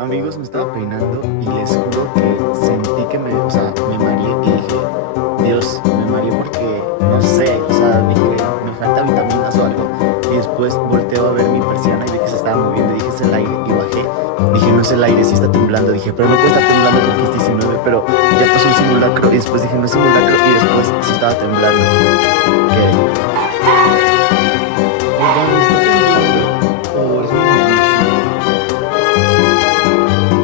Amigos, me estaba peinando y les juro que sentí que me mareé y dije, Dios, me mareé porque, no sé, dije, me falta vitaminas o algo. Y después volteo a ver mi persiana y vi que se estaba moviendo y dije, es el aire. Y bajé, dije, no es el aire, sí está temblando. Dije, pero no puede estar temblando porque es 19, pero ya pasó el simulacro. Y después dije, no es simulacro y después sí estaba temblando. ¿Qué